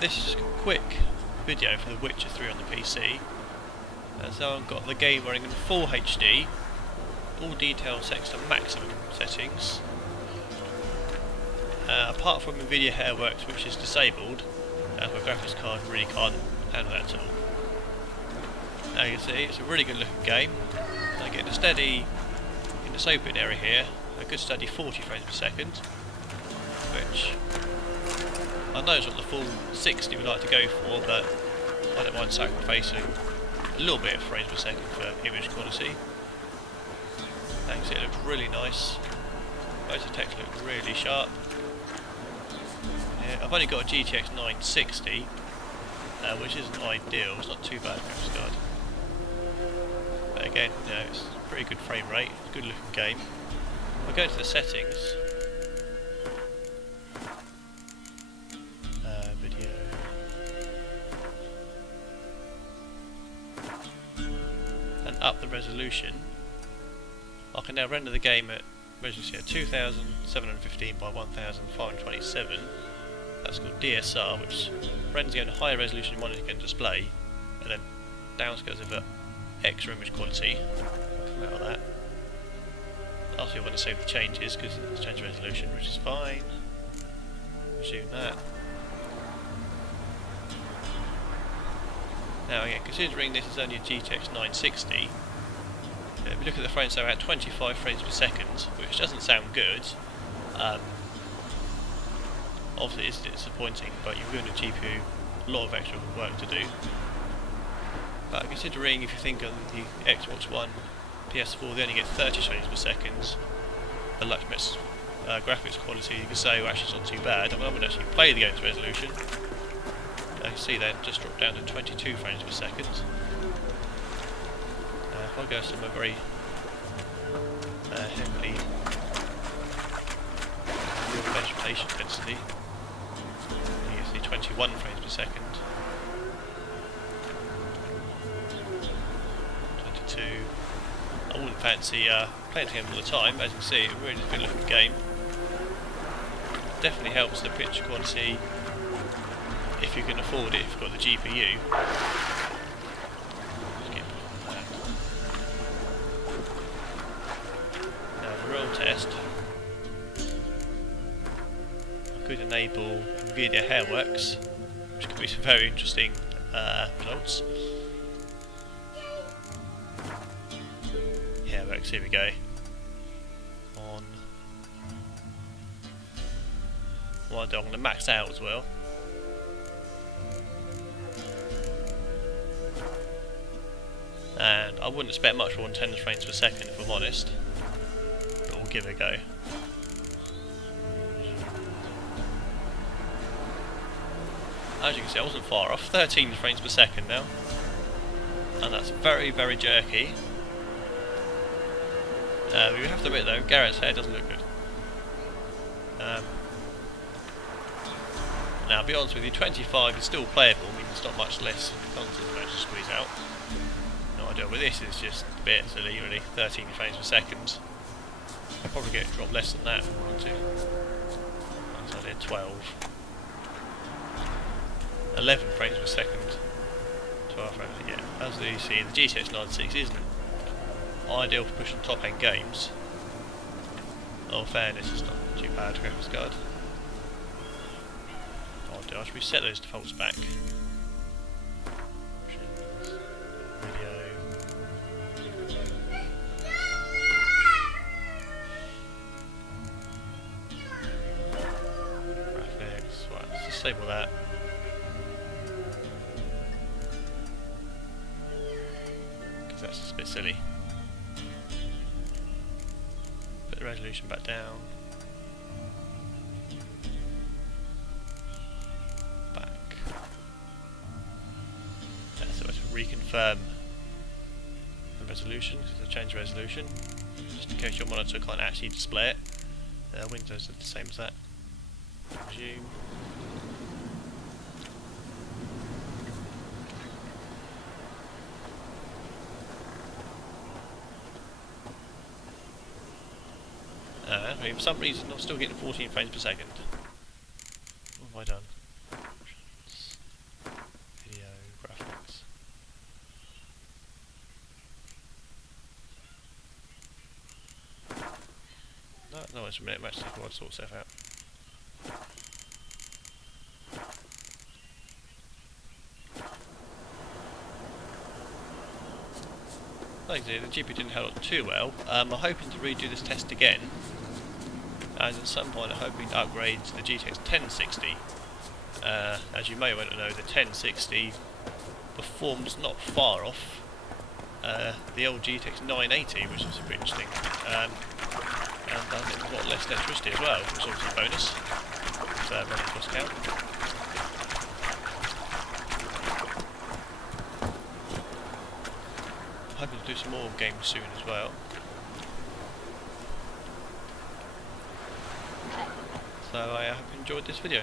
this is a quick video for The Witcher 3 on the PC. So I've got the game running in full HD, all details set to maximum settings. Apart from NVIDIA Hairworks, which is disabled, as my graphics card really can't handle that at all. Now you can see it's a really good looking game. I get a steady, in this open area here, a good steady 40 frames per second, which I know is what the full 60 would like to go for, but I don't mind sacrificing a little bit of frames per second for image quality. Now you can see it looks really nice. Most of the text looks really sharp. Yeah, I've only got a GTX 960, which isn't ideal. It's not too bad graphics card. But again, you know, it's a pretty good frame rate, good looking game. I'll go into the settings. Video. And up the resolution. I can now render the game at resolution 2715 by 1527. That's called DSR, which renders again a higher resolution monitor can display, and then downscales of extra image quality. Come out of that. After you want to save the changes, because it's changed resolution, which is fine. Resume that. Now again, considering this is only a GTX 960, if you look at the frames, they're at 25 frames per second, which doesn't sound good. Obviously it's disappointing, but you're giving the GPU a lot of extra work to do. But considering, if you think on the Xbox One, PS4, they only get 30 frames per second, the Luxmax graphics quality, you can say, well, actually it's not too bad. I haven't actually played the game's resolution. You can see then just dropped down to 22 frames per second. If I go to my very heavily vegetation density, you can see 21 frames per second. 22. I wouldn't fancy playing the game all the time. As you can see, it really is a good looking game. Definitely helps the picture quality if you can afford it, if you've got the GPU. Now the real test, I could enable NVIDIA Hairworks, which could be some very interesting results. Hairworks, here we go. On what I'm going to max out as well. And I wouldn't expect much more than 10 frames per second if I'm honest, but we'll give it a go. As you can see, I wasn't far off, 13 frames per second now, and that's very, very jerky. We have to admit though, Garrett's hair doesn't look good. Now, I'll be honest with you, 25 is still playable, I mean, it's not much less content to squeeze out. No idea, but this is just a bit silly, really. 13 frames per second. I'll probably get a drop less than that if I want to. So I did 12. 11 frames per second. 12 frames, yeah. As you see, the GTX 960 isn't ideal for pushing top end games. In fairness, it's not too bad graphics card. I should reset those defaults back. Video. Graphics. Right, let's disable that. Because that's just a bit silly. Put the resolution back down. Reconfirm the resolution, because I've changed the resolution, just in case your monitor can't actually display it. Windows are the same as that. Resume. For some reason I'm still getting 14 frames per second. What have I done? No, it's a minute, match while I sort stuff out. Like I said, the GPU didn't hold up too well. I'm hoping to redo this test again, and at some point I'm hoping to upgrade to the GTX 1060. As you may or may not know, the 1060 performs not far off the old GTX 980, which is pretty interesting. And I think a lot less electricity as well, which is obviously a bonus for running cost count. I'm hoping to do some more games soon as well. So I hope you enjoyed this video.